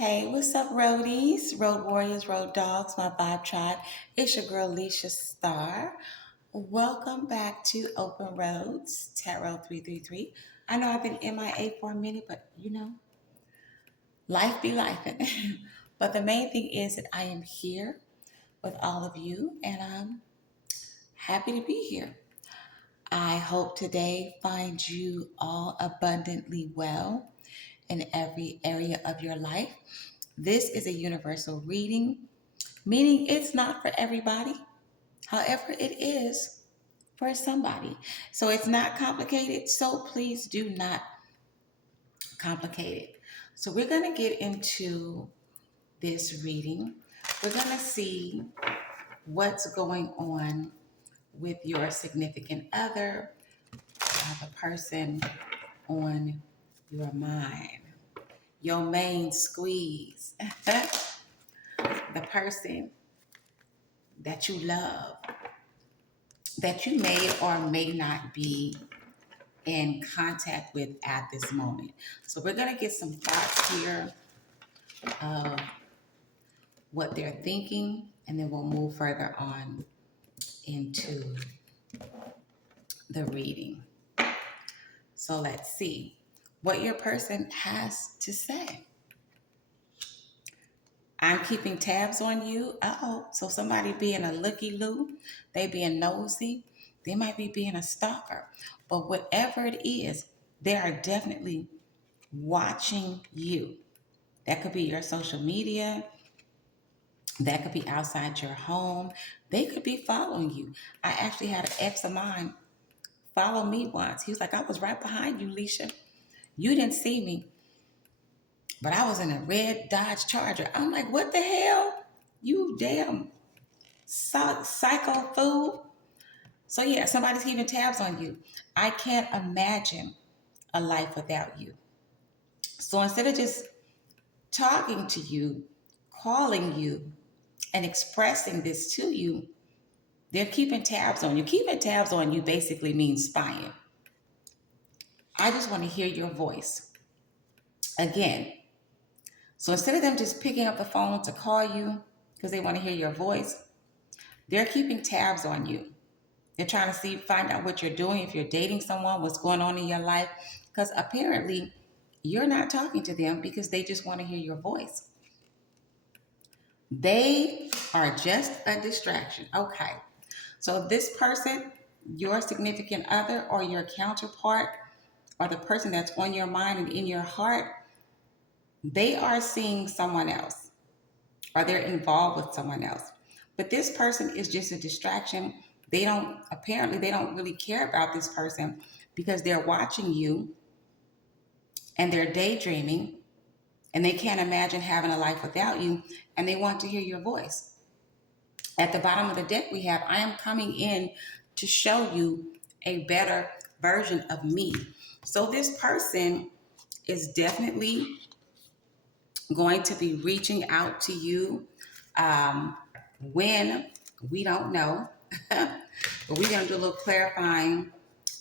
Hey, what's up, roadies, road warriors, road dogs, my vibe tribe? It's your girl, Leisha Star. Welcome back to Open Roads, Tarot 333. I know I've been MIA for a minute, but life be life. But the main thing is that I am here with all of you, and I'm happy to be here. I hope today finds you all abundantly well in every area of your life. This is a universal reading, meaning it's not for everybody. However, it is for somebody. So it's not complicated. So please do not complicate it. So we're going to get into this reading. We're going to see what's going on with your significant other, the person on your mind, your main squeeze, the person that you love, that you may or may not be in contact with at this moment. So we're going to get some thoughts here of what they're thinking, and then we'll move further on into the reading. So let's see what your person has to say. I'm keeping tabs on you. Uh-oh. So somebody being a looky-loo, they being nosy, they might be being a stalker. But whatever it is, they are definitely watching you. That could be your social media. That could be outside your home. They could be following you. I actually had an ex of mine follow me once. He was like, I was right behind you, Leisha. You didn't see me, but I was in a red Dodge Charger. I'm like, what the hell? You damn psycho fool. So yeah, somebody's keeping tabs on you. I can't imagine a life without you. So instead of just talking to you, calling you, and expressing this to you, they're keeping tabs on you. Keeping tabs on you basically means spying. I just want to hear your voice again. So instead of them just picking up the phone to call you because they want to hear your voice, they're keeping tabs on you. They're trying to find out what you're doing, if you're dating someone, what's going on in your life, because apparently you're not talking to them because they just want to hear your voice. They are just a distraction. Okay. So this person, your significant other or your counterpart, or the person that's on your mind and in your heart, they are seeing someone else or they're involved with someone else. But this person is just a distraction. They don't really care about this person because they're watching you and they're daydreaming and they can't imagine having a life without you and they want to hear your voice. At the bottom of the deck, we have, I am coming in to show you a better version of me. So this person is definitely going to be reaching out to you when we don't know. But we're going to do a little clarifying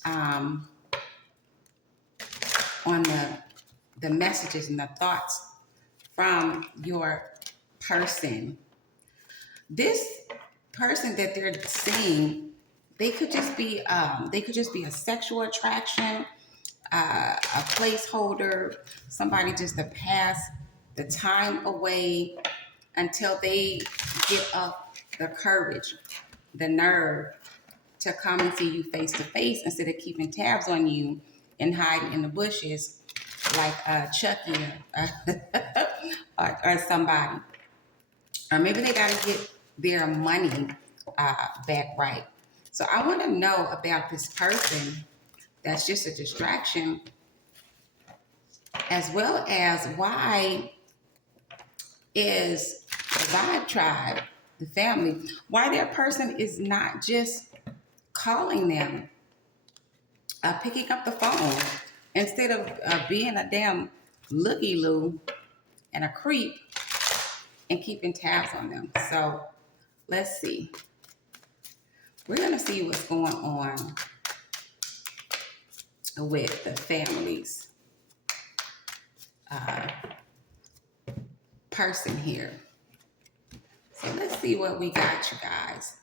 on the messages and the thoughts from your person. This person that they're seeing, they could just be a sexual attraction, a placeholder, somebody just to pass the time away until they get up the courage, the nerve to come and see you face to face instead of keeping tabs on you and hiding in the bushes like Chucky or somebody. Or maybe they got to get their money back right. So I want to know about this person that's just a distraction, as well as why is the Vibe Tribe, the family, why that person is not just calling them, picking up the phone, instead of being a damn looky-loo and a creep and keeping tabs on them. So let's see. We're going to see what's going on with the families person here. So let's see what we got, you guys.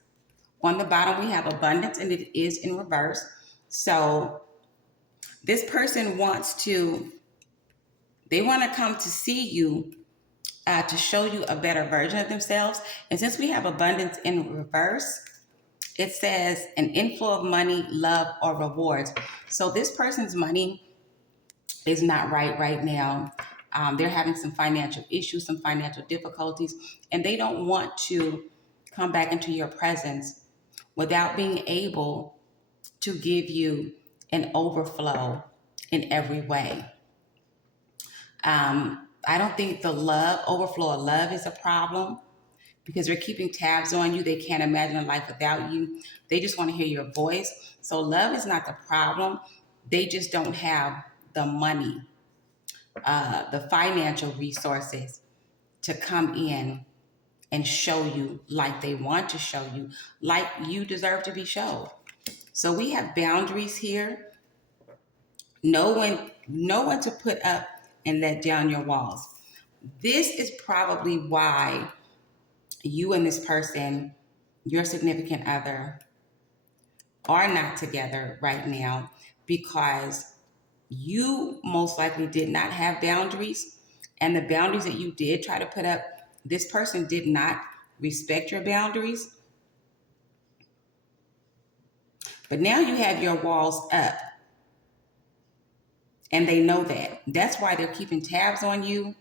On the bottom, we have abundance, and it is in reverse. So this person they want to come to see you to show you a better version of themselves. And since we have abundance in reverse, it says an inflow of money, love, or rewards. So this person's money is not right now. They're having some financial issues, some financial difficulties, and they don't want to come back into your presence without being able to give you an overflow in every way. I don't think the overflow of love is a problem because they're keeping tabs on you. They can't imagine a life without you. They just want to hear your voice. So love is not the problem. They just don't have the money, the financial resources to come in and show you like they want to show you, like you deserve to be shown. So we have boundaries here. Know when to put up and let down your walls. This is probably why you and this person, your significant other, are not together right now, because you most likely did not have boundaries, and the boundaries that you did try to put up, this person did not respect your boundaries. But now you have your walls up, and they know that. That's why they're keeping tabs on you,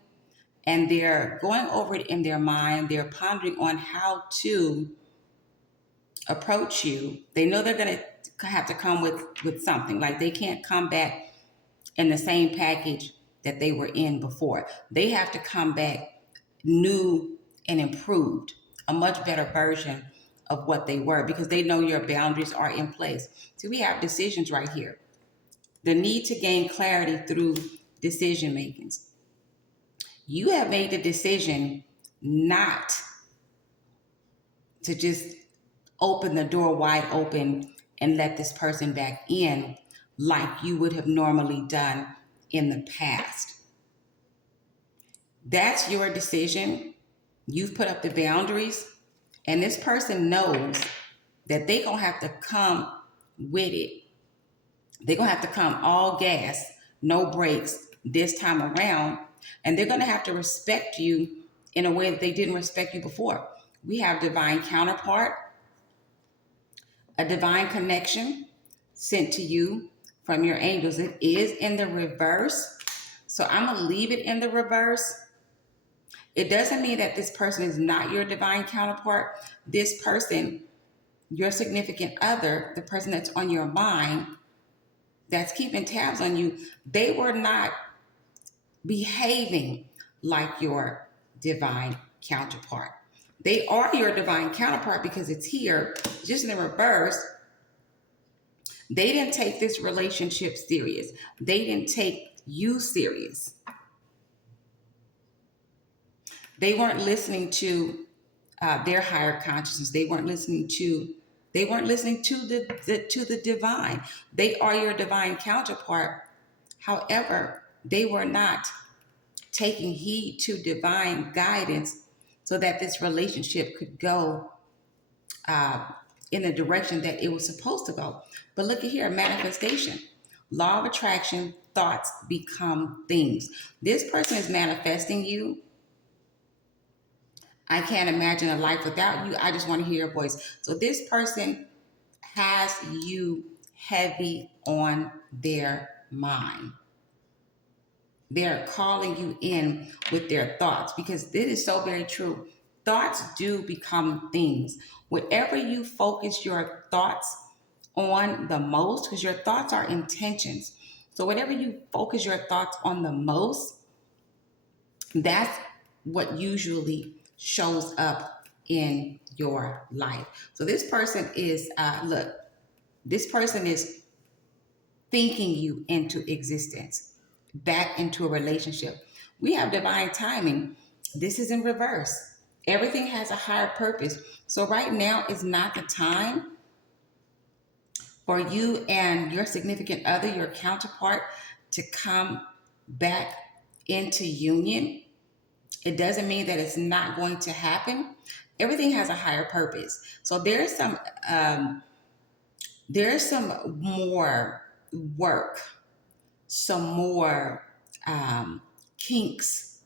and they're going over it in their mind. They're pondering on how to approach you. They know they're going to have to come with something. Like, they can't come back in the same package that they were in before. They have to come back new and improved, a much better version of what they were, because they know your boundaries are in place. So we have decisions right here. The need to gain clarity through decision makings. You have made the decision not to just open the door wide open and let this person back in like you would have normally done in the past. That's your decision. You've put up the boundaries, and this person knows that they're going to have to come with it. They're going to have to come all gas, no brakes this time around, and they're going to have to respect you in a way that they didn't respect you before. We have divine counterpart, a divine connection sent to you from your angels. It is in the reverse, so I'm going to leave it in the reverse. It doesn't mean that this person is not your divine counterpart. This person, your significant other, the person that's on your mind, that's keeping tabs on you, they were not behaving like your divine counterpart. They are your divine counterpart because it's here, just in the reverse. They didn't take this relationship serious. They didn't take you serious. They weren't listening to their higher consciousness. They weren't listening to the divine. They are your divine counterpart. However, they were not taking heed to divine guidance so that this relationship could go in the direction that it was supposed to go. But look at here, manifestation. Law of attraction, thoughts become things. This person is manifesting you. I can't imagine a life without you. I just want to hear your voice. So this person has you heavy on their mind. They're calling you in with their thoughts, because this is so very true. Thoughts do become things. Whatever you focus your thoughts on the most, because your thoughts are intentions. So whatever you focus your thoughts on the most, that's what usually shows up in your life. So this person is, this person is thinking you into existence, back into a relationship. We have divine timing. This is in reverse. Everything has a higher purpose. So right now is not the time for you and your significant other, your counterpart, to come back into union. It doesn't mean that it's not going to happen. Everything has a higher purpose. So there's some more work, some more kinks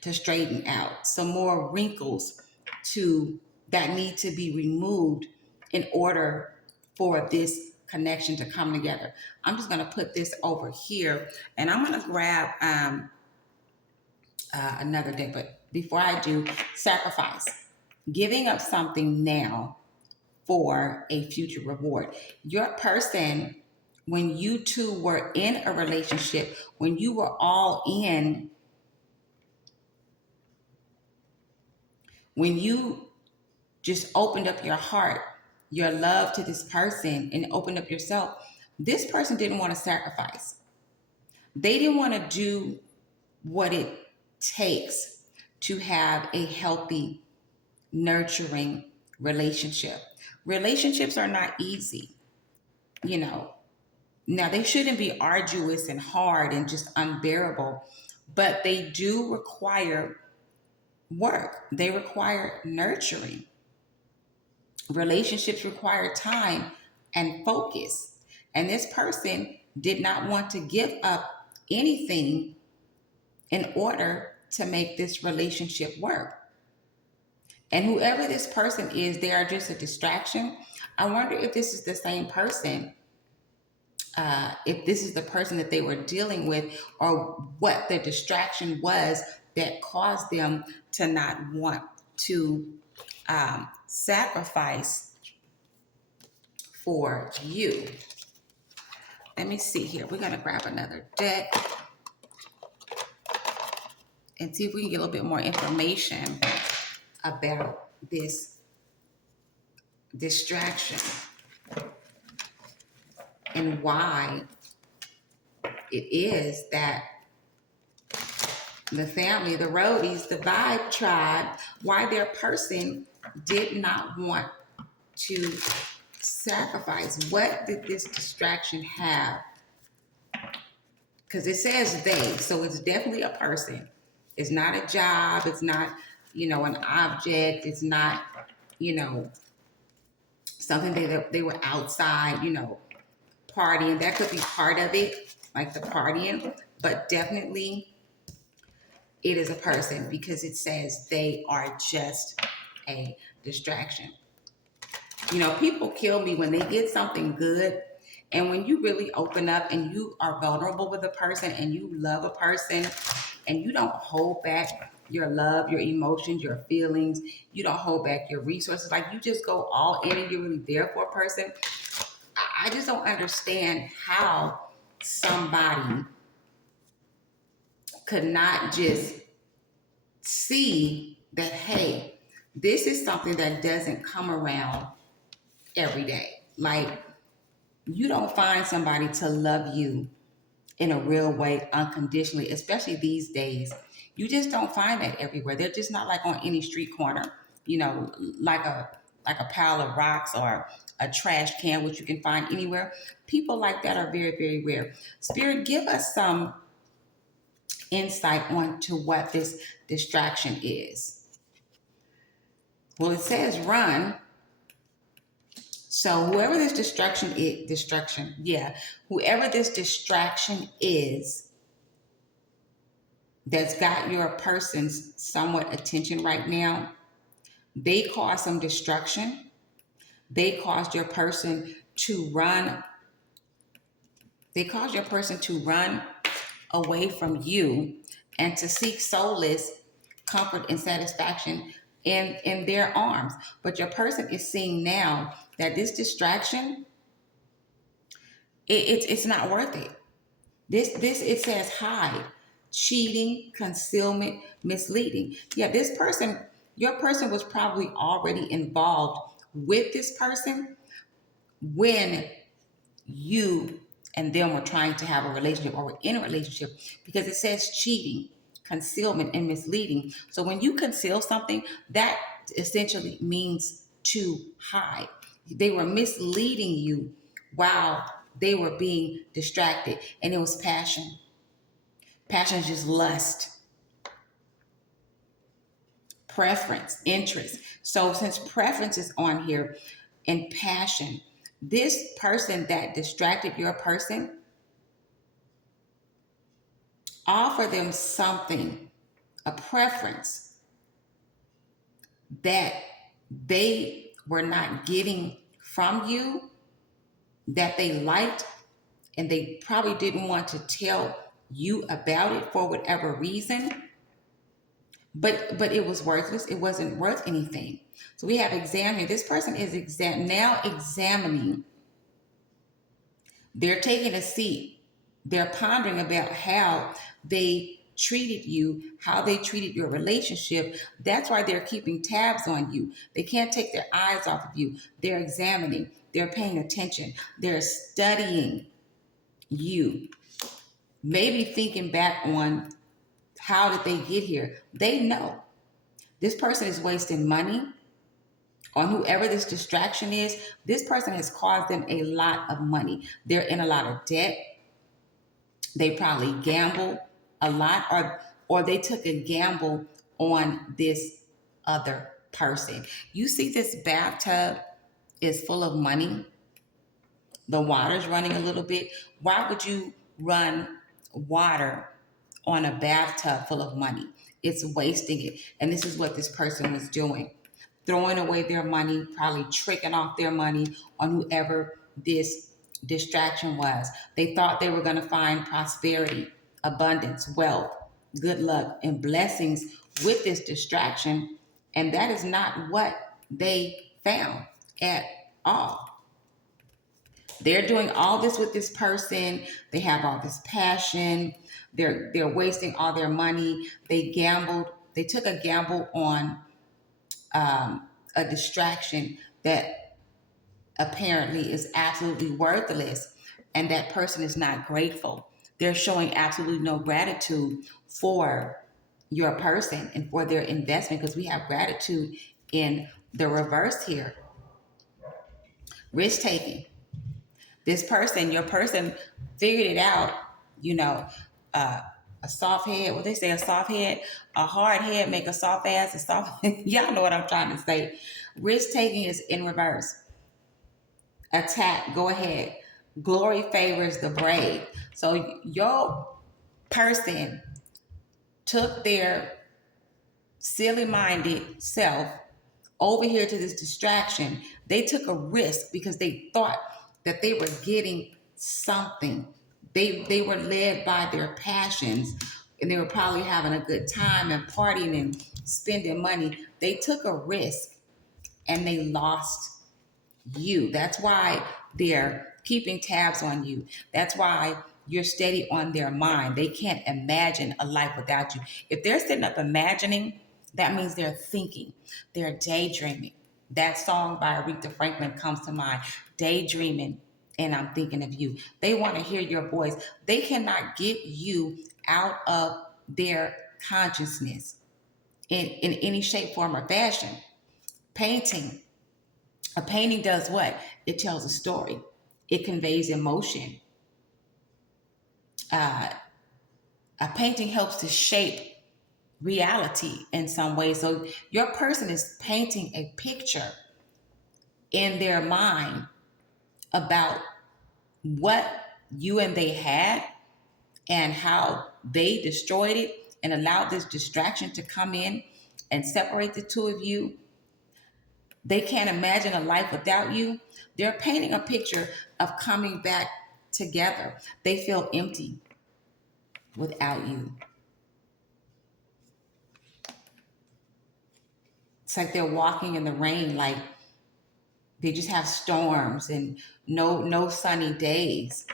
to straighten out, some more wrinkles to that need to be removed in order for this connection to come together. I'm just going to put this over here, and I'm going to grab another day. But before I do, sacrifice, giving up something now for a future reward. Your person, when you two were in a relationship, when you were all in, when you just opened up your heart, your love to this person, and opened up yourself, this person didn't want to sacrifice. They didn't want to do what it takes to have a healthy, nurturing relationship. Relationships are not easy, you know. Now, they shouldn't be arduous and hard and just unbearable, but they do require work. They require nurturing. Relationships require time and focus. And this person did not want to give up anything in order to make this relationship work. And whoever this person is, they are just a distraction. I wonder if this is the same person, if this is the person that they were dealing with, or what the distraction was that caused them to not want to sacrifice for you. Let me see here. We're going to grab another deck and see if we can get a little bit more information about this distraction and why it is that the family, the roadies, the vibe tribe, why their person did not want to sacrifice. What did this distraction have? Because it says they, so it's definitely a person. It's not a job. It's not, an object. It's not, something that they were outside, partying. That could be part of it, like the partying, but definitely it is a person because it says they are just a distraction. People kill me when they get something good. And when you really open up and you are vulnerable with a person and you love a person and you don't hold back your love, your emotions, your feelings, you don't hold back your resources, like you just go all in and you're really there for a person. I just don't understand how somebody could not just see that, hey, this is something that doesn't come around every day. Like, you don't find somebody to love you in a real way unconditionally, especially these days. You just don't find that everywhere. They're just not like on any street corner, like a pile of rocks or a trash can, which you can find anywhere. People like that are very, very rare. Spirit, give us some insight onto what this distraction is. Well, it says run. So whoever this whoever this distraction is that's got your person's somewhat attention right now, they cause some destruction. They caused your person to run. They caused your person to run away from you and to seek solace, comfort, and satisfaction in their arms. But your person is seeing now that this distraction, it's not worth it. This it says hide, cheating, concealment, misleading. Yeah, this person, your person was probably already involved with this person when you and them were trying to have a relationship or were in a relationship, because it says cheating, concealment, and misleading. So when you conceal something, that essentially means to hide. They were misleading you while they were being distracted, and it was passion. Passion is just lust. preference, interest. So since preference is on here and passion, this person that distracted your person, offer them something, a preference that they were not getting from you, that they liked, and they probably didn't want to tell you about it for whatever reason. But it was worthless. It wasn't worth anything. So we have examining. This person is now examining. They're taking a seat. They're pondering about how they treated you, how they treated your relationship. That's why they're keeping tabs on you. They can't take their eyes off of you. They're examining. They're paying attention. They're studying you. Maybe thinking back on how did they get here. They know this person is wasting money on whoever this distraction is. This person has caused them a lot of money. They're in a lot of debt. They probably gamble a lot, or they took a gamble on this other person. You see this bathtub is full of money. The water's running a little bit. Why would you run water on a bathtub full of money? It's wasting it. And this is what this person was doing. Throwing away their money, probably tricking off their money on whoever this distraction was. They thought they were going to find prosperity, abundance, wealth, good luck, and blessings with this distraction. And that is not what they found at all. They're doing all this with this person. They have all this passion. They're wasting all their money. They gambled. They took a gamble on a distraction that apparently is absolutely worthless, and that person is not grateful. They're showing absolutely no gratitude for your person and for their investment, because we have gratitude in the reverse here. Risk taking. This person, your person, figured it out. You know, a soft head. What they say, a soft head, a hard head make a soft ass. A soft. Y'all know what I'm trying to say. Risk taking is in reverse. Attack. Go ahead. Glory favors the brave. So your person took their silly-minded self over here to this distraction. They took a risk because they thought that they were getting something. They were led by their passions, and they were probably having a good time and partying and spending money. They took a risk and they lost you. That's why they're keeping tabs on you. That's why you're steady on their mind. They can't imagine a life without you. If they're sitting up imagining, that means they're thinking, they're daydreaming. That song by Aretha Franklin comes to mind, daydreaming, and I'm thinking of you. They want to hear your voice. They cannot get you out of their consciousness in any shape, form, or fashion. Painting. A painting does what? It tells a story. It conveys emotion. A painting helps to shape reality in some way. So your person is painting a picture in their mind about what you and they had and how they destroyed it and allowed this distraction to come in and separate the two of you. They can't imagine a life without you. They're painting a picture of coming back together. They feel empty without you. It's like they're walking in the rain, like they just have storms and no sunny days.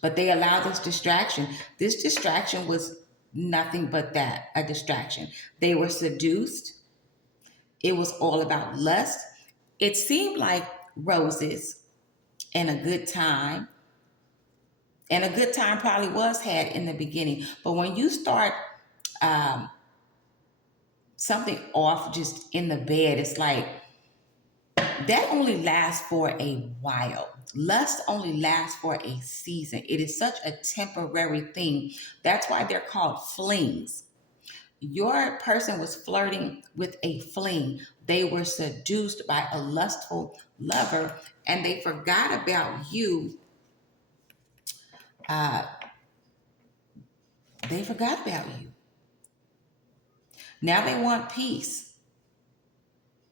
But they allow this distraction. This distraction was nothing but that, a distraction. They were seduced. It was all about lust. It seemed like roses and a good time. And a good time probably was had in the beginning. But when you start something off just in the bed, it's like that only lasts for a while. Lust only lasts for a season. It is such a temporary thing. That's why they're called flings. Your person was flirting with a fling. They were seduced by a lustful lover, and they forgot about you. Uh, they forgot about you. Now they want peace.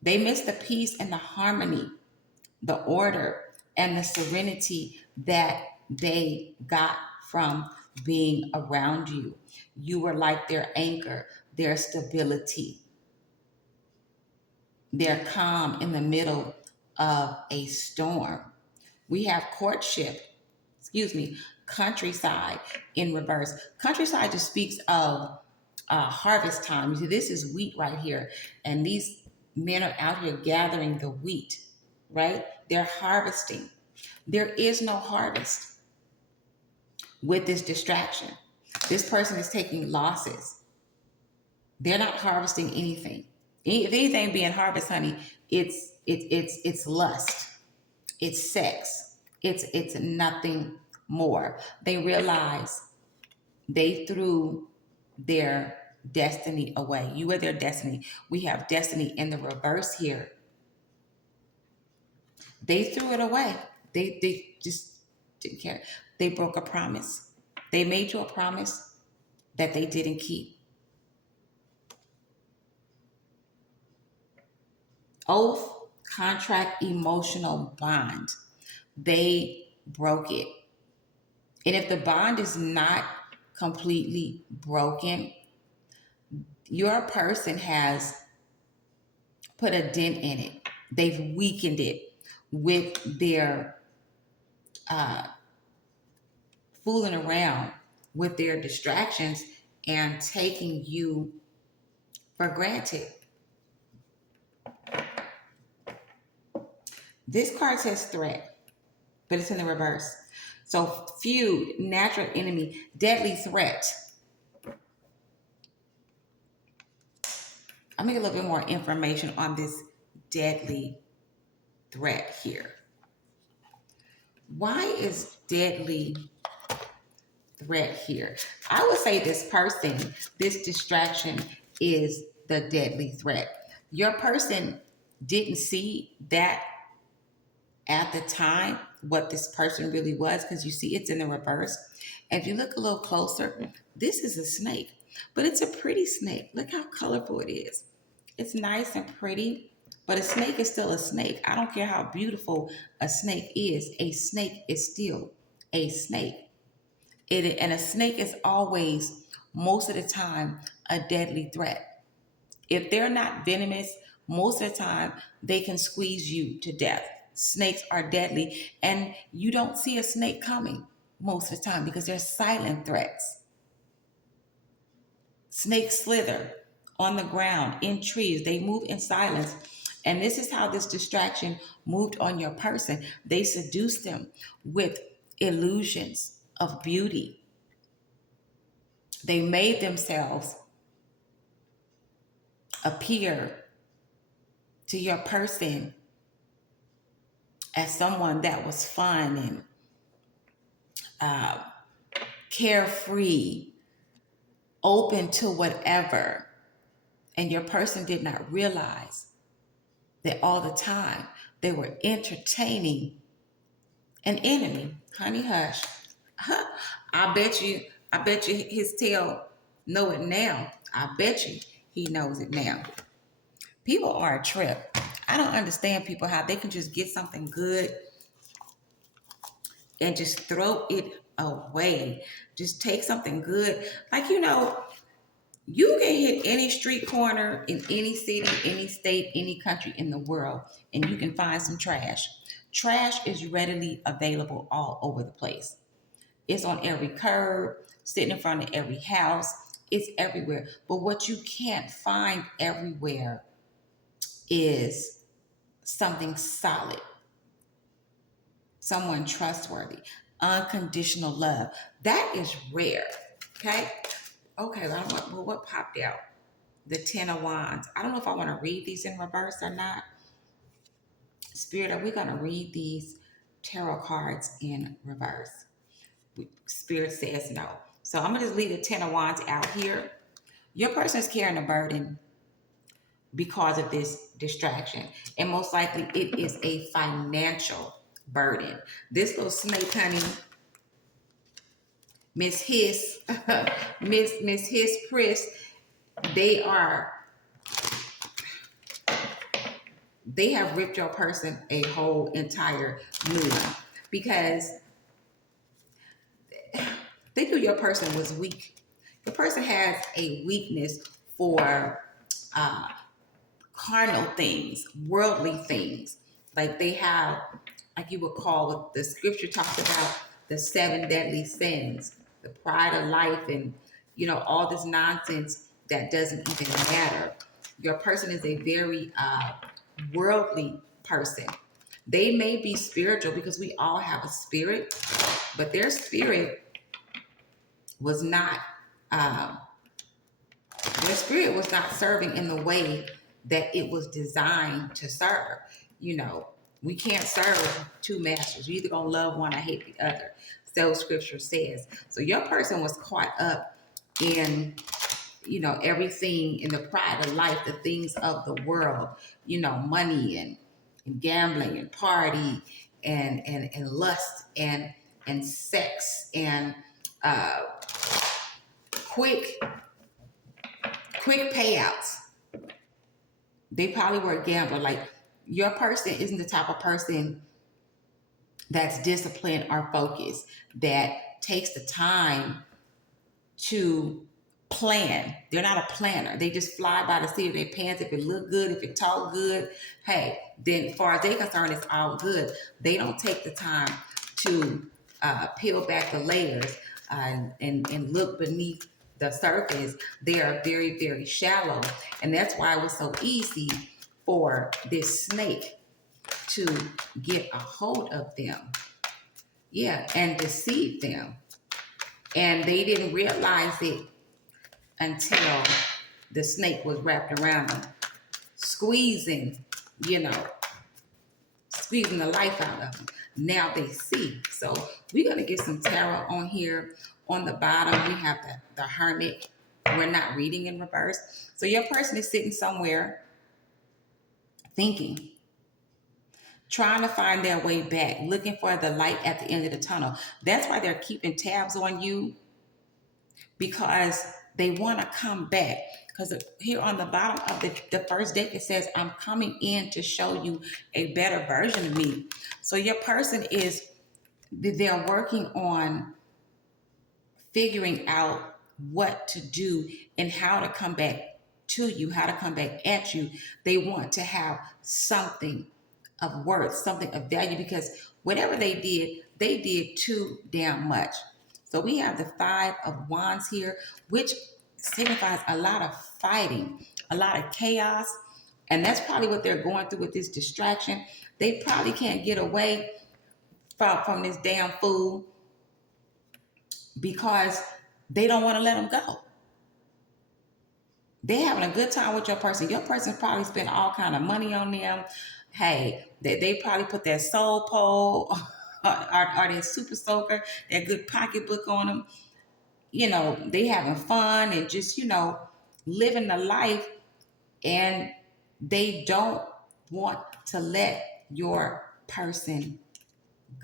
They miss the peace and the harmony, the order, and the serenity that they got from being around you. You were like their anchor, their stability, their calm in the middle of a storm. We have courtship, countryside in reverse. Countryside just speaks of harvest time. You see, this is wheat right here, and these men are out here gathering the wheat, right? They're harvesting. There is no harvest with this distraction. This person is taking losses. They're not harvesting anything. If anything being harvest, honey, it's lust, it's sex, it's nothing more. They realize they threw their destiny away. You are their destiny. We have destiny in the reverse here. They threw it away. They just didn't care. They broke a promise. They made you a promise that they didn't keep. Oath, contract, emotional bond. They broke it. And if the bond is not completely broken, your person has put a dent in it. They've weakened it with their fooling around with their distractions and taking you for granted. This card says threat, but it's in the reverse. So feud, natural enemy, deadly threat. I'm gonna get a little bit more information on this deadly threat here. Why is deadly threat here? I would say this person, this distraction is the deadly threat. Your person didn't see that at the time what this person really was, because you see it's in the reverse. And if you look a little closer, this is a snake, but it's a pretty snake. Look how colorful it is. It's nice and pretty, but a snake is still a snake. I don't care how beautiful a snake is still a snake. And a snake is always, most of the time, a deadly threat. If they're not venomous, most of the time they can squeeze you to death. Snakes are deadly, and you don't see a snake coming most of the time because they're silent threats. Snakes slither on the ground, in trees, they move in silence. And this is how this distraction moved on your person. They seduced them with illusions of beauty. They made themselves appear to your person as someone that was fun and carefree, open to whatever. And your person did not realize that all the time they were entertaining an enemy. Honey, hush. Huh. I bet you his tail know it now. I bet you he knows it now. People are a trip. I don't understand people how they can just get something good and just throw it away. Just take something good. Like, you can hit any street corner in any city, any state, any country in the world, and you can find some trash. Trash is readily available all over the place. It's on every curb, sitting in front of every house. It's everywhere. But what you can't find everywhere is something solid, someone trustworthy, unconditional love. That is rare. Okay? Okay, well, what popped out? The Ten of Wands. I don't know if I want to read these in reverse or not. Spirit, are we going to read these tarot cards in reverse? Spirit says no. So I'm going to just leave the Ten of Wands out here. Your person is carrying a burden because of this distraction. And most likely it is a financial burden. This little snake, honey, Miss Hiss, Miss Hiss Priss, they are, they have ripped your person a whole entire new one because they knew your person was weak. The person has a weakness for uh, carnal things, worldly things. Like they have, like you would call what the scripture talks about, the 7 deadly sins, the pride of life, and all this nonsense that doesn't even matter. Your person is a very worldly person. They may be spiritual because we all have a spirit, but their spirit was not um, their spirit was not serving in the way that it was designed to serve. You know, we can't serve two masters. You either gonna love one or hate the other. So scripture says. So your person was caught up in, everything in the pride of life, the things of the world, money and gambling and party and lust and sex and uh, quick quick payouts. They probably were a gambler. Like your person isn't the type of person that's disciplined or focused, that takes the time to plan. They're not a planner. They just fly by the seat of their pants. If it look good, if it talk good, hey, then as far as they're concerned, it's all good. They don't take the time to peel back the layers and look beneath the surface. They are very, very shallow. And that's why it was so easy for this snake to get a hold of them. Yeah, and deceive them. And they didn't realize it until the snake was wrapped around them, squeezing, squeezing the life out of them. Now they see. So we're going to get some tarot on here. On the bottom, we have the hermit. We're not reading in reverse. So your person is sitting somewhere thinking, trying to find their way back, looking for the light at the end of the tunnel. That's why they're keeping tabs on you, because they want to come back. Because here on the bottom of the first deck, it says, I'm coming in to show you a better version of me. So your person is, they're working on figuring out what to do and how to come back to you, how to come back at you. They want to have something of worth, something of value, because whatever they did too damn much. So we have the 5 of Wands here, which signifies a lot of fighting, a lot of chaos. And that's probably what they're going through with this distraction. They probably can't get away from this damn fool because they don't want to let him go. They're having a good time with your person. Your person probably spent all kind of money on them. Hey, they probably put that soul pole or their super soaker, that good pocketbook on them. They having fun and just, living the life, and they don't want to let your person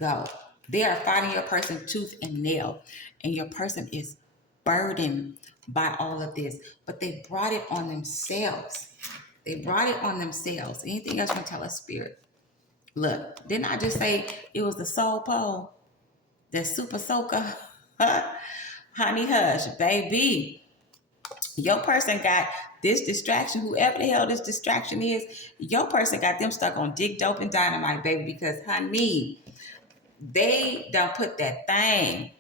go. They are fighting your person tooth and nail, and your person is burdened by all of this, but they brought it on themselves. They brought it on themselves. Anything else you can tell us, Spirit? Look, didn't I just say it was the soul pole, the super soaker? Honey, hush, baby. Your person got this distraction, whoever the hell this distraction is, your person got them stuck on dick, dope, and dynamite, baby, because, honey, they don't put that thing.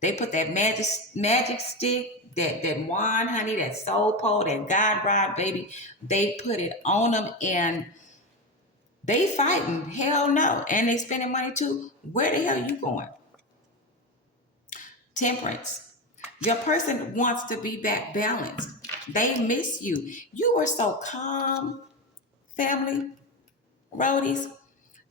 They put that magic stick, that wand, honey, that soul pole, that God rod, baby. They put it on them and they fighting. Hell no. And they spending money too. Where the hell are you going? Temperance. Your person wants to be back balanced. They miss you. You were so calm, family, roadies.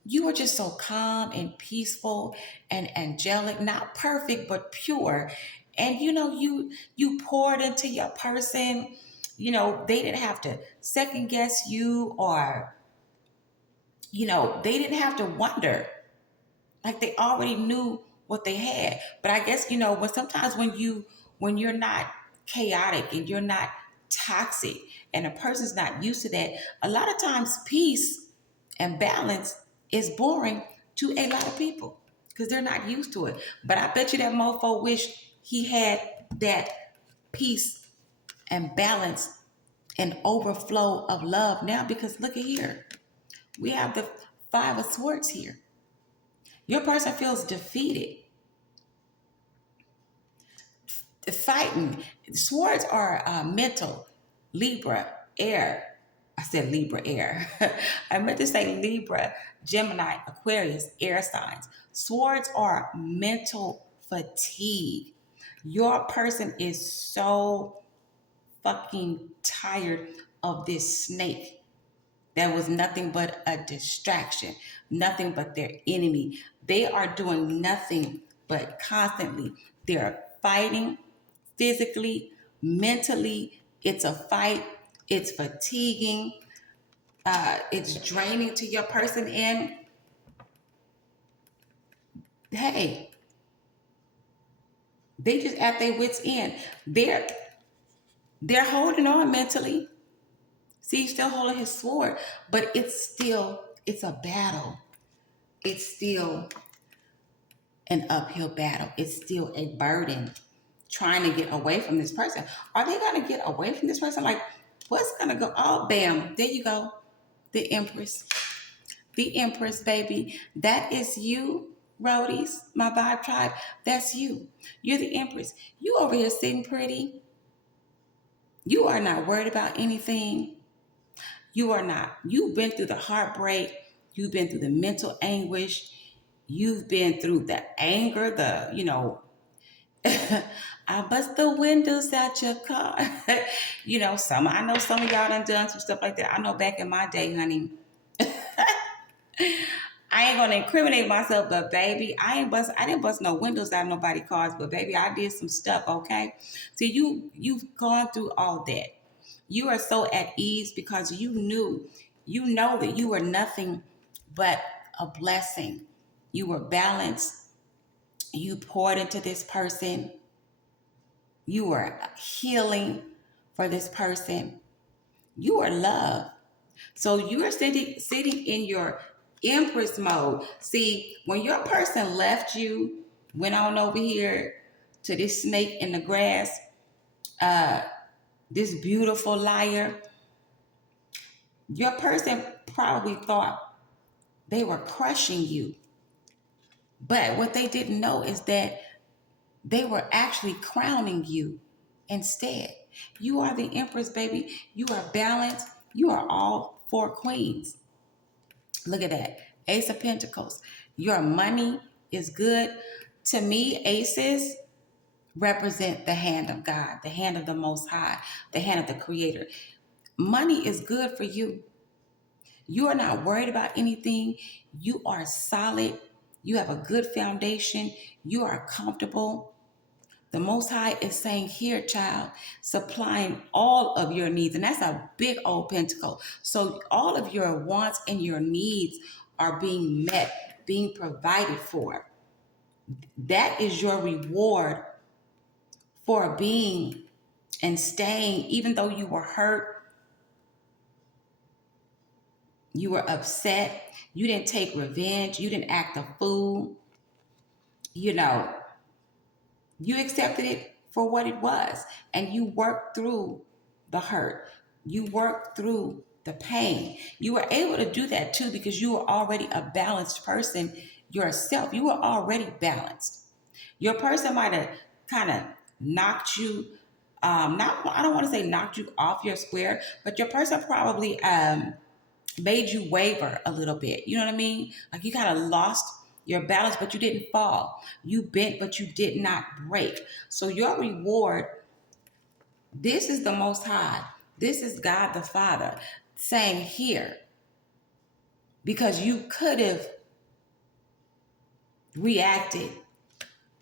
You were just so calm and peaceful and angelic, not perfect, but pure. And you poured into your person. They didn't have to second guess you, or they didn't have to wonder. Like, they already knew what they had. But I guess, when you're not chaotic and you're not toxic, and a person's not used to that, a lot of times peace and balance is boring to a lot of people because they're not used to it. But I bet you that mofo wish he had that peace and balance and overflow of love now, because look at here. We have the Five of Swords here. Your person feels defeated, fighting. Swords are mental. Libra, air. I said Libra, air. I meant to say Libra, Gemini, Aquarius, air signs. Swords are mental fatigue. Your person is so fucking tired of this snake that was nothing but a distraction, nothing but their enemy. They are doing nothing but constantly. They're fighting physically, mentally. It's a fight. It's fatiguing. It's draining to your person. And hey, they just at their wits' end. They're holding on mentally. See, he's still holding his sword, but it's a battle. It's still an uphill battle. It's still a burden trying to get away from this person. Are they going to get away from this person? Like, what's going to go? Oh, bam. There you go. The Empress. The Empress, baby. That is you, roadies, my vibe tribe. That's you. You're the Empress. You over here sitting pretty. You are not worried about anything. You are not. You've been through the heartbreak. You've been through the mental anguish. You've been through the anger, I bust the windows out your car. I know some of y'all done some stuff like that. I know back in my day, honey. I ain't gonna incriminate myself, but baby, I didn't bust no windows out of nobody's cars, but baby, I did some stuff, okay? See, you've gone through all that. You are so at ease because you know that you were nothing but a blessing. You were balanced. You poured into this person. You were healing for this person. You are love. So you are sitting in your Empress mode. See, when your person left you, went on over here to this snake in the grass, this beautiful liar, your person probably thought they were crushing you. But what they didn't know is that they were actually crowning you instead. You are the Empress, baby. You are balanced. You are all four queens. Look at that. Ace of Pentacles. Your money is good. To me, aces represent the hand of God, the hand of the Most High, the hand of the Creator. Money is good for you. You are not worried about anything. You are solid. You have a good foundation. You are comfortable. The Most High is saying, here, child, supplying all of your needs. And that's a big old pentacle. So all of your wants and your needs are being met, being provided for. That is your reward for being and staying, even though you were hurt, you were upset, you didn't take revenge, you didn't act a fool. You accepted it for what it was, and you worked through the hurt. You worked through the pain. You were able to do that too because you were already a balanced person yourself. You were already balanced. Your person might have kind of knocked you, I don't want to say knocked you off your square, but your person probably made you waver a little bit. You know what I mean? Like, you kind of lost your balance, but you didn't fall. You bent, but you did not break. So your reward, this is the Most High. This is God the Father saying, here, because you could have reacted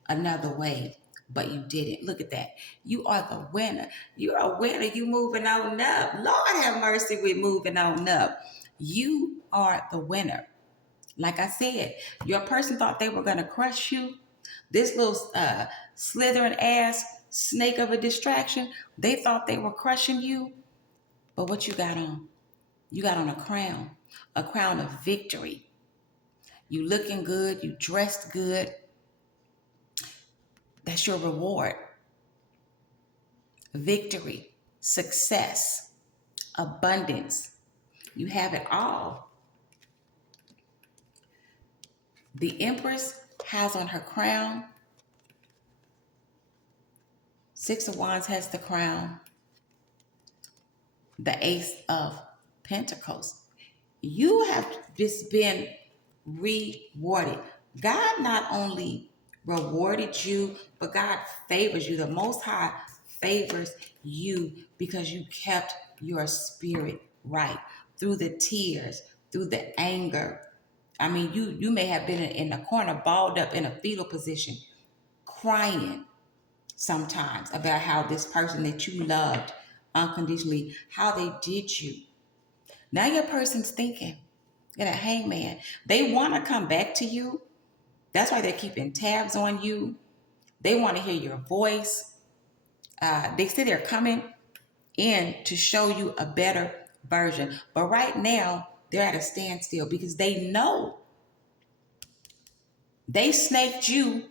another way. but you didn't. Look at that. You are the winner. You're a winner. You moving on up. Lord have mercy with moving on up. You are the winner. Like I said, your person thought they were going to crush you. This little slithering ass snake of a distraction, they thought they were crushing you. But what you got on? You got on a crown of victory. You looking good, you dressed good. That's your reward. Victory, success, abundance. You have it all. The Empress has on her crown. Six of Wands has the crown. The Ace of Pentacles. You have just been rewarded. God not only rewarded you, but God favors you. The Most High favors you because you kept your spirit right through the tears, through the anger. I mean, you may have been in a corner, balled up in a fetal position, crying sometimes about how this person that you loved unconditionally, how they did you. Now your person's thinking, you're a hangman. They want to come back to you. That's why they're keeping tabs on you. They want to hear your voice. They say they're coming in to show you a better version. But right now, they're at a standstill because they know they snaked you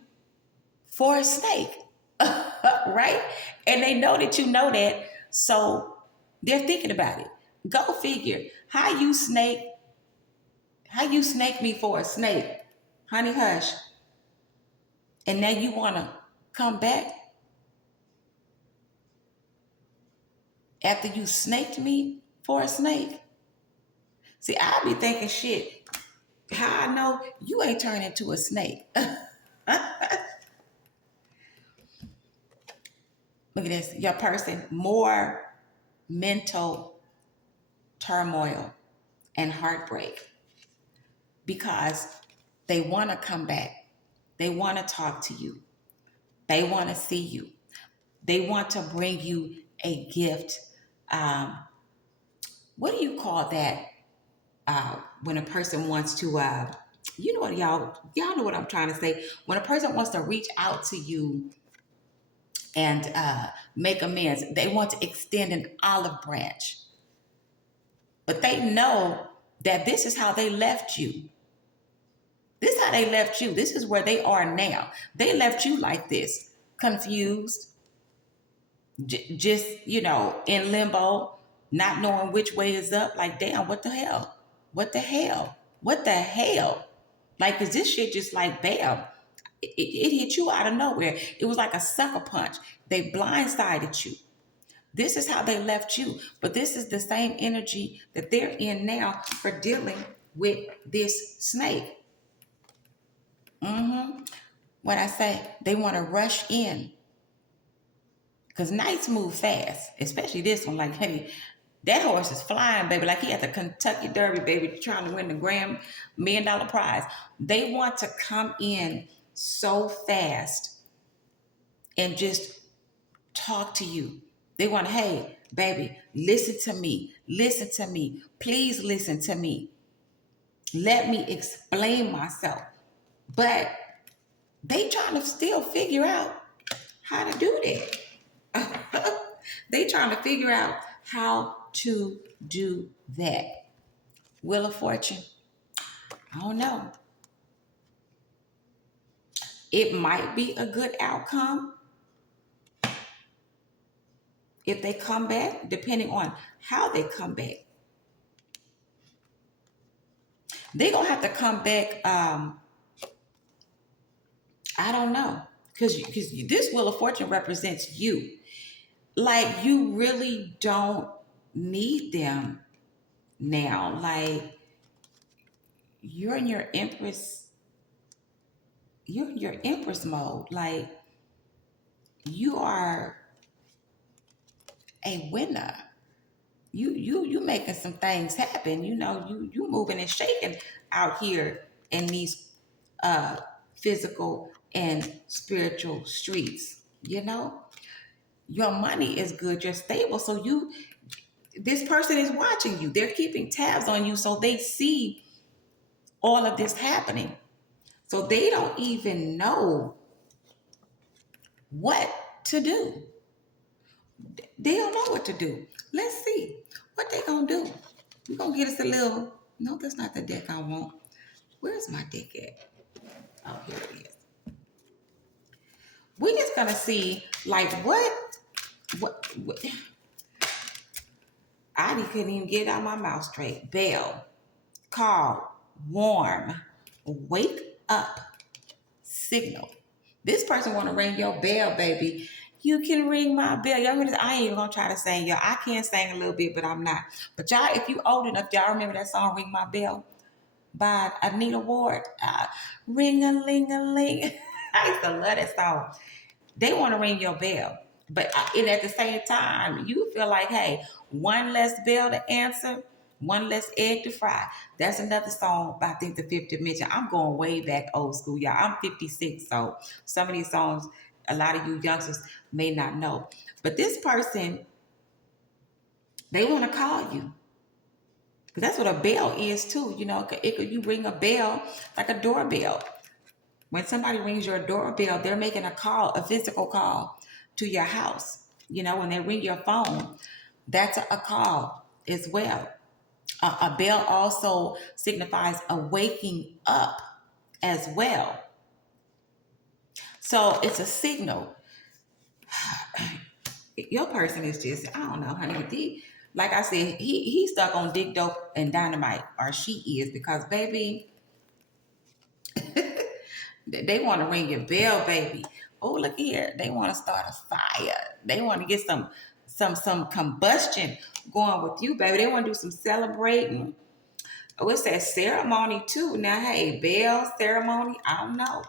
for a snake, right? And they know that you know that. So they're thinking about it. Go figure. How you snake me for a snake? Honey, hush. And now you want to come back after you snaked me for a snake? See, I be thinking, shit, how I know you ain't turned into a snake? Look at this. Your person, more mental turmoil and heartbreak because they want to come back. They want to talk to you. They want to see you. They want to bring you a gift. What do you call that? When a person wants to, you know what, y'all know what I'm trying to say. When a person wants to reach out to you and make amends, they want to extend an olive branch. But they know that this is how they left you. This is how they left you. This is where they are now. They left you like this, confused, just, in limbo, not knowing which way is up. Like, damn, what the hell? What the hell? What the hell? Like, cause this shit just like, bam, it hit you out of nowhere. It was like a sucker punch. They blindsided you. This is how they left you. But this is the same energy that they're in now for dealing with this snake. What I say, they want to rush in. Because knights move fast, especially this one. Like, hey, that horse is flying, baby. Like he at the Kentucky Derby, baby, trying to win the $1 million prize. They want to come in so fast and just talk to you. They want, hey, baby, listen to me. Listen to me. Please listen to me. Let me explain myself. But they trying to still figure out how to do that. They trying to figure out how to do that. Wheel of Fortune. I don't know. It might be a good outcome if they come back, depending on how they come back. They're going to have to come back, I don't know. Because this Wheel of Fortune represents you. Like, you really don't need them now. Like, you're in your Empress mode. Like, you are a winner. You making some things happen. You moving and shaking out here in these physical and spiritual streets. You know, your money is good, you're stable. So this person is watching you. They're keeping tabs on you, so they see all of this happening. So they don't even know what to do. They don't know what to do. Let's see what they gonna do. We're gonna get us a little. No, that's not the deck I want. Where's my deck at? Oh, here it is. We're just gonna see like what I couldn't even get out my mouth straight. Bell, call, warm, wake up, signal. This person want to ring your bell, baby. You can ring my bell. Y'all, I ain't even gonna try to sing, y'all. I can sing a little bit, but I'm not. But y'all, if you old enough, y'all remember that song "Ring My Bell" by Anita Ward. Ring a ling a ling. I used to love that song. They want to ring your bell, but and at the same time, you feel like, hey, one less bell to answer, one less egg to fry. That's another song by, I think, the Fifth Dimension. I'm going way back old school, y'all. I'm 56, so some of these songs, a lot of you youngsters may not know. But this person, they want to call you. Because that's what a bell is too. You know, you ring a bell like a doorbell. When somebody rings your doorbell, they're making a call, a physical call to your house. You know, when they ring your phone, that's a call as well. A bell also signifies a waking up as well. So it's a signal. Your person is just, I don't know, honey. Like I said, he's stuck on dick, dope, and dynamite, or she is, because baby, they want to ring your bell, baby. Oh, look here. They want to start a fire. They want to get some combustion going with you, baby. They want to do some celebrating. Oh, it says ceremony too. Now, hey, bell ceremony. I don't know.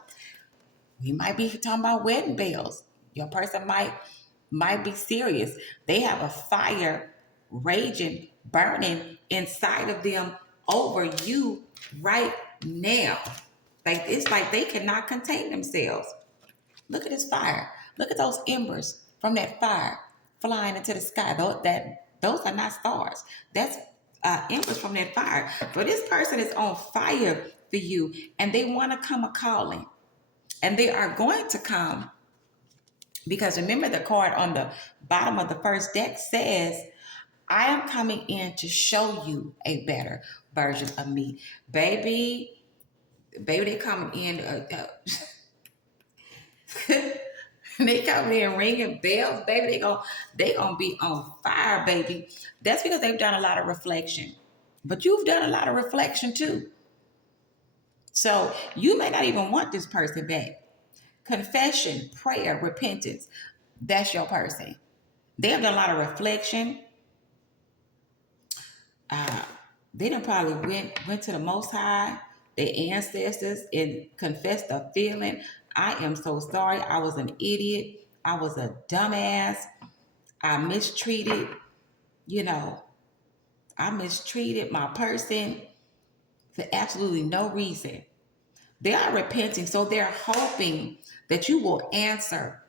We might be talking about wedding bells. Your person might be serious. They have a fire raging, burning inside of them over you right now. Like it's like they cannot contain themselves. Look at this fire. Look at those embers from that fire flying into the sky. Those are not stars. That's embers from that fire. So this person is on fire for you, and they want to come a calling, and they are going to come, because remember the card on the bottom of the first deck says, "I am coming in to show you a better version of me, baby." Baby, they coming in. They coming in ringing bells, baby. They gonna be on fire, baby. That's because they've done a lot of reflection. But you've done a lot of reflection too. So you may not even want this person back. Confession, prayer, repentance. That's your person. They have done a lot of reflection. Uh, they done probably went to the Most High, their ancestors, and confessed a feeling. I am so sorry. I was an idiot. I was a dumbass. I mistreated, you know, I mistreated my person for absolutely no reason. They are repenting, so they're hoping that you will answer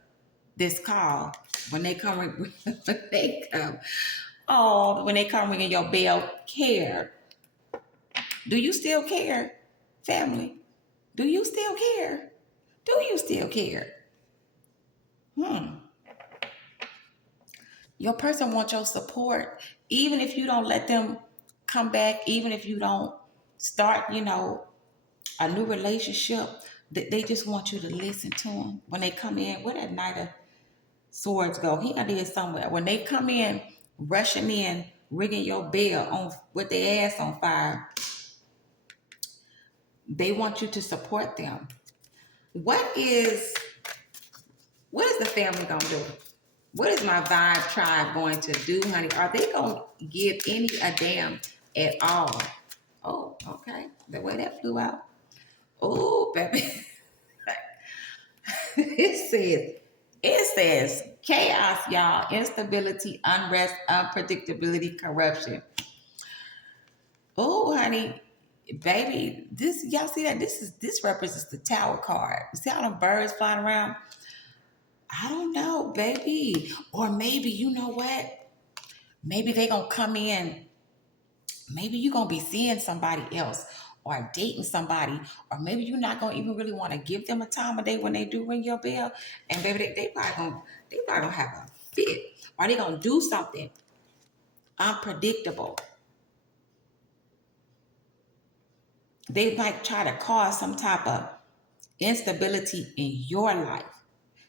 this call when they come. When they come, when they come ringing your bell. Care? Do you still care, family? Do you still care? Do you still care? Your person wants your support, even if you don't let them come back, even if you don't start, a new relationship. They just want you to listen to them when they come in. Where that Knight of Swords go? He got there somewhere. When they come in, rushing in, ringing your bell on with their ass on fire, they want you to support them. What is the family gonna do? What is my vibe tribe going to do, honey? Are they gonna give any a damn at all? Oh, okay. The way that flew out. Oh, baby. it says chaos, y'all. Instability, unrest, unpredictability, corruption. Oh, honey. Baby, y'all see that? This represents the Tower card. See how them birds flying around? I don't know, baby. Or maybe, you know what? Maybe they gonna come in. Maybe you gonna be seeing somebody else or dating somebody, or maybe you're not gonna even really want to give them a time of day when they do ring your bell. And baby, they probably gonna have a fit, or they gonna do something unpredictable. They might try to cause some type of instability in your life.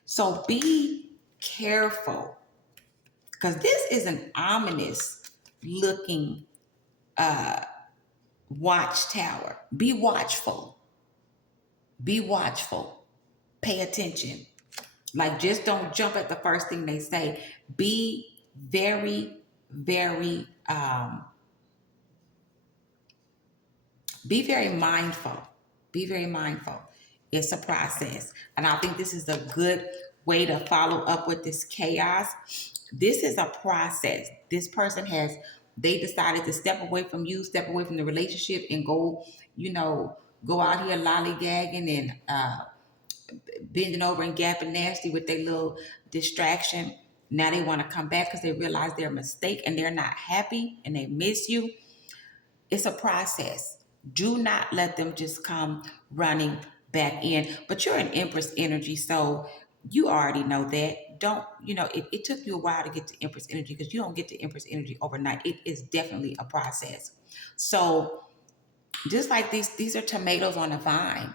So be careful, because this is an ominous looking watchtower. Be watchful. Be watchful. Pay attention. Like, just don't jump at the first thing they say. Be very, very, be very mindful. Be very mindful. It's a process. And I think this is a good way to follow up with this chaos. This is a process. This person they decided to step away from you, step away from the relationship, and go, go out here lollygagging and bending over and gapping nasty with their little distraction. Now they want to come back because they realize their mistake and they're not happy and they miss you. It's a process. Do not let them just come running back in. But you're an Empress energy, so you already know that. Don't, it took you a while to get to Empress energy, because you don't get to Empress energy overnight. It is definitely a process. So just like these are tomatoes on a vine.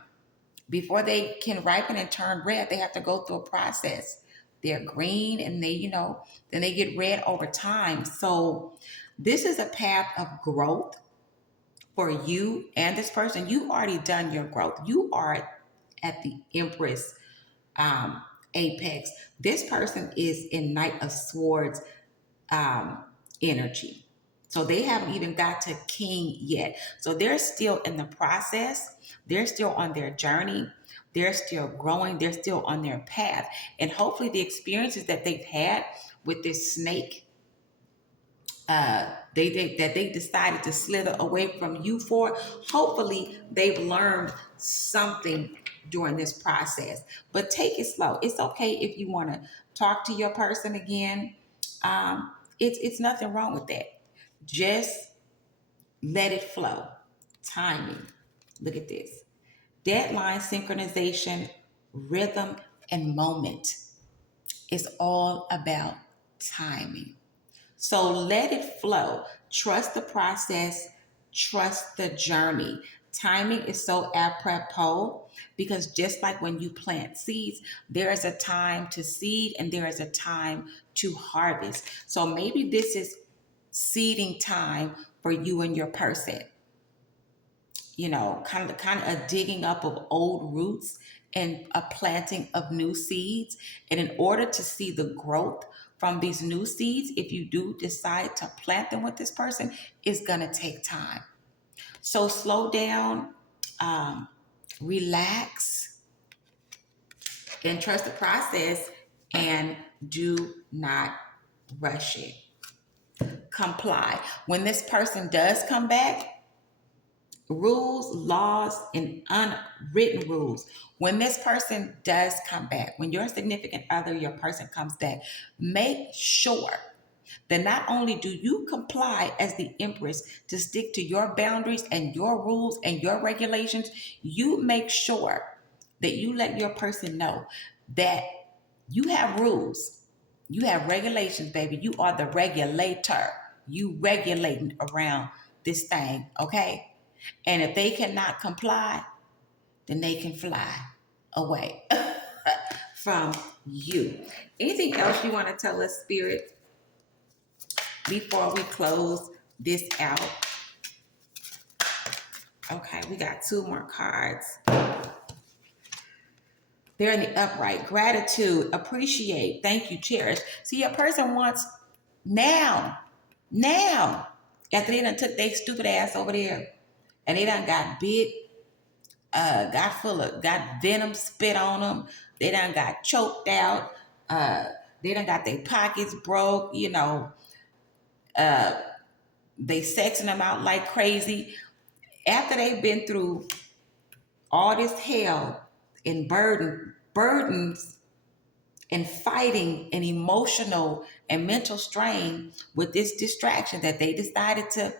Before they can ripen and turn red, they have to go through a process. They're green and then they get red over time. So this is a path of growth for you and this person. You already done your growth. You are at the Empress apex. This person is in Knight of Swords energy. So they haven't even got to King yet. So they're still in the process. They're still on their journey. They're still growing. They're still on their path. And hopefully the experiences that they've had with this snake, that they decided to slither away from you for, hopefully they've learned something during this process. But take it slow. It's okay if you want to talk to your person again. It's nothing wrong with that. Just let it flow. Timing. Look at this. Deadline, synchronization, rhythm, and moment. It's all about timing. So let it flow. Trust the process. Trust the journey. Timing is so apropos, because just like when you plant seeds, there is a time to seed and there is a time to harvest. So maybe this is seeding time for you and your person. Kind of a digging up of old roots and a planting of new seeds. And in order to see the growth from these new seeds, if you do decide to plant them with this person, it's going to take time. So slow down, relax, and trust the process, and do not rush it. Comply. When this person does come back, rules, laws, and unwritten rules. When this person does come back, when your significant other, your person comes back, make sure that not only do you comply as the Empress to stick to your boundaries and your rules and your regulations, you make sure that you let your person know that you have rules, you have regulations, baby. You are the regulator. You regulating around this thing, okay? And if they cannot comply, then they can fly away from you. Anything else you want to tell us, Spirit, before we close this out? Okay, we got two more cards. They're in the upright. Gratitude, appreciate, thank you, cherish. See, a person wants now. After they done took their stupid ass over there and they done got bit, got venom spit on them. They done got choked out. They done got their pockets broke. They sexing them out like crazy. After they've been through all this hell and burdens and fighting an emotional and mental strain with this distraction that they decided to,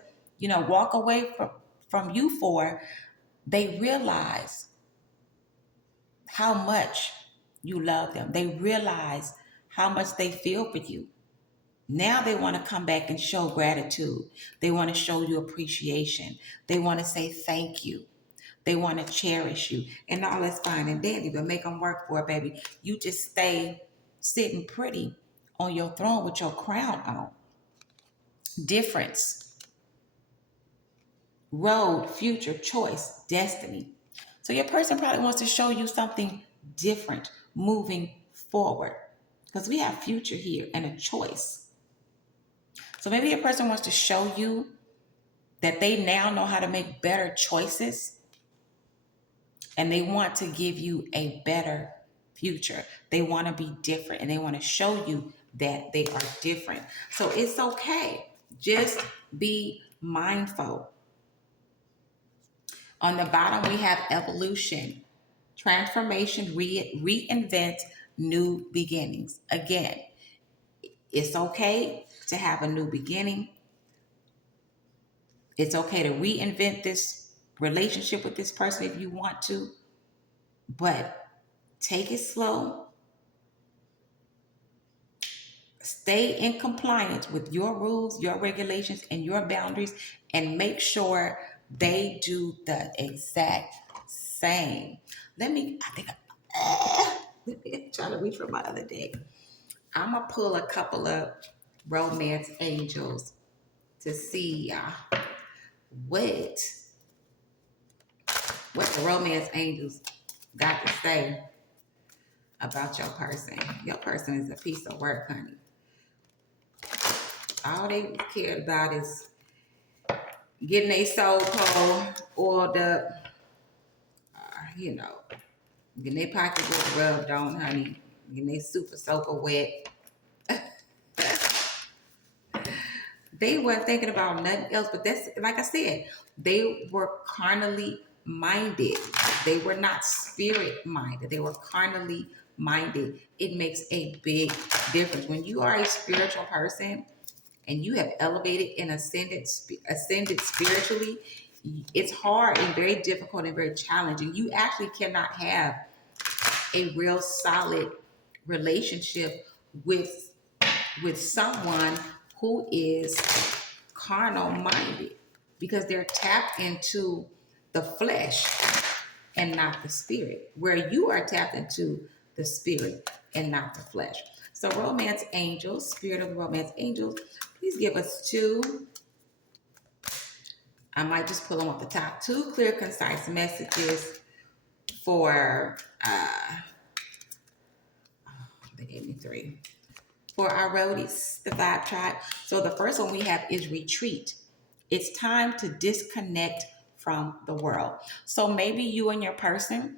walk away from you for, they realize how much you love them. They realize how much they feel for you. Now they want to come back and show gratitude. They want to show you appreciation. They want to say thank you. They want to cherish you. And all that's fine and dandy, but make them work for it, baby. You just stay sitting pretty on your throne with your crown on. Difference. Road, future, choice, destiny. So your person probably wants to show you something different moving forward. Because we have future here and a choice. So maybe your person wants to show you that they now know how to make better choices and they want to give you a better future. They want to be different and they want to show you that they are different. So it's okay. Just be mindful. On the bottom, we have evolution, transformation, reinvent, new beginnings. Again, it's okay to have a new beginning. It's okay to reinvent this relationship with this person if you want to, but take it slow. Stay in compliance with your rules, your regulations, and your boundaries, and make sure they do the exact same. Let me try to reach for my other deck. I'm going to pull a couple of romance angels to see what the romance angels got to say about your person. Your person is a piece of work, honey. All they cared about is getting their soul pole oiled up, getting their pocketbook rubbed on, honey, getting their super soaker wet. They weren't thinking about nothing else, but that's, like I said, they were carnally minded. They were not spirit minded. They were carnally minded. It makes a big difference. When you are a spiritual person and you have elevated and ascended spiritually, it's hard and very difficult and very challenging. You actually cannot have a real solid relationship with someone who is carnal minded, because they're tapped into the flesh and not the spirit, where you are tapped into the spirit and not the flesh. So romance angels, spirit of romance angels, please give us two. I might just pull them off the top. Two clear, concise messages for, they gave me three. For our roadies, the Vibe Tribe. So the first one we have is retreat. It's time to disconnect from the world. So maybe you and your person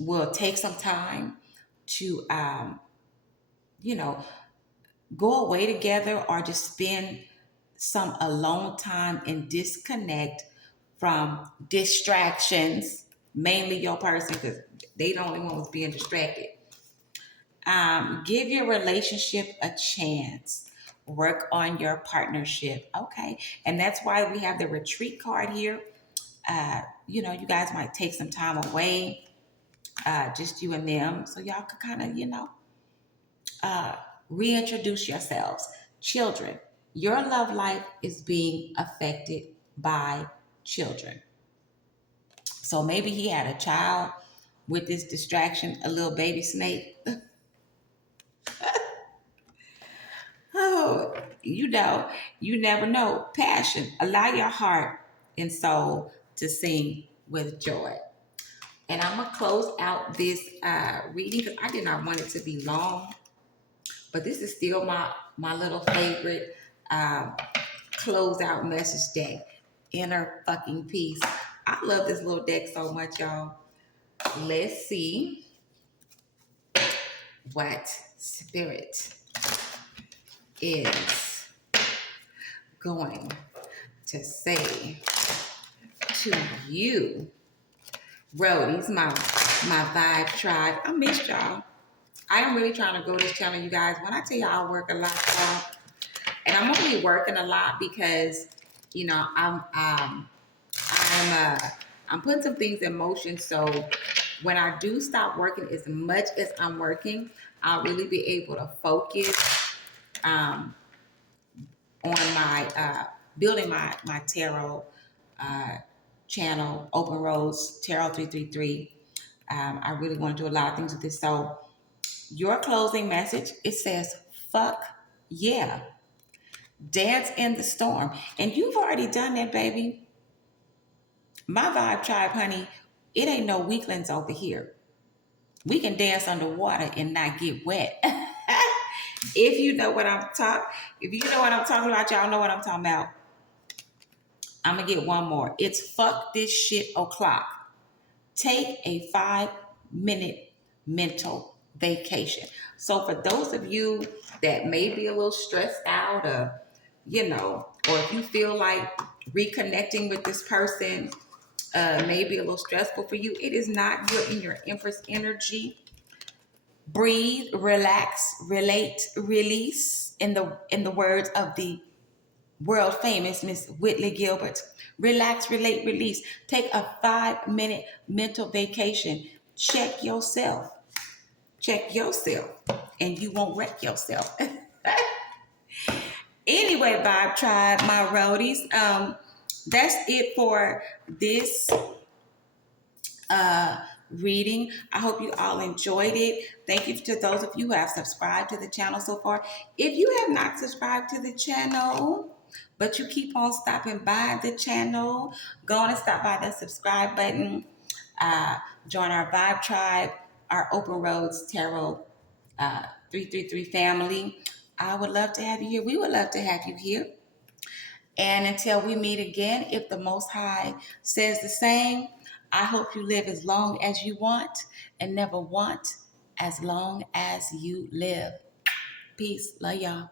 will take some time to, go away together or just spend some alone time and disconnect from distractions, mainly your person, because they the only one who's being distracted. Give your relationship a chance. Work on your partnership. Okay. And that's why we have the retreat card here. You guys might take some time away, just you and them, so y'all could kind of, reintroduce yourselves. Children, your love life is being affected by children. So maybe he had a child with this distraction, a little baby snake. Oh, you never know. Passion. Allow your heart and soul to sing with joy. And I'm going to close out this reading because I did not want it to be long. But this is still my little favorite closeout message deck. Inner fucking peace. I love this little deck so much, y'all. Let's see what spirit is going to say to you. Roadies, mama. my Vibe Tribe. I missed y'all. I am really trying to grow this channel, you guys. When I tell y'all I work a lot, y'all, and I'm only working a lot because, you know, I'm putting some things in motion. So when I do stop working as much as I'm working, I'll really be able to focus um, on my building my tarot uh, channel, Open Roads Tarot 333. I really want to do a lot of things with this. So your closing message, it says, fuck yeah, dance in the storm. And you've already done that, baby. My Vibe Tribe, honey, it ain't no weaklings over here. We can dance underwater and not get wet. If you know what I'm talking, if you know what I'm talking about, y'all know what I'm talking about. I'm gonna get one more. It's fuck this shit o'clock. Take a 5-minute mental vacation. So for those of you that may be a little stressed out, or or if you feel like reconnecting with this person may be a little stressful for you, it is not. You're in your Empress energy. Breathe, relax, relate, release. In the words of the world famous Miss Whitley Gilbert. Relax, relate, release. Take a 5-minute mental vacation. Check yourself. Check yourself. And you won't wreck yourself. Anyway, Vibe Tribe, my roadies. That's it for this reading. I hope you all enjoyed it. Thank you to those of you who have subscribed to the channel so far. If you have not subscribed to the channel, but you keep on stopping by the channel, go on and stop by the subscribe button. Uh, Join our Vibe Tribe, our Open Roads Tarot 333 family. I would love to have you here. We would love to have you here. And until we meet again, if the Most High says the same, I hope you live as long as you want and never want as long as you live. Peace. Love y'all.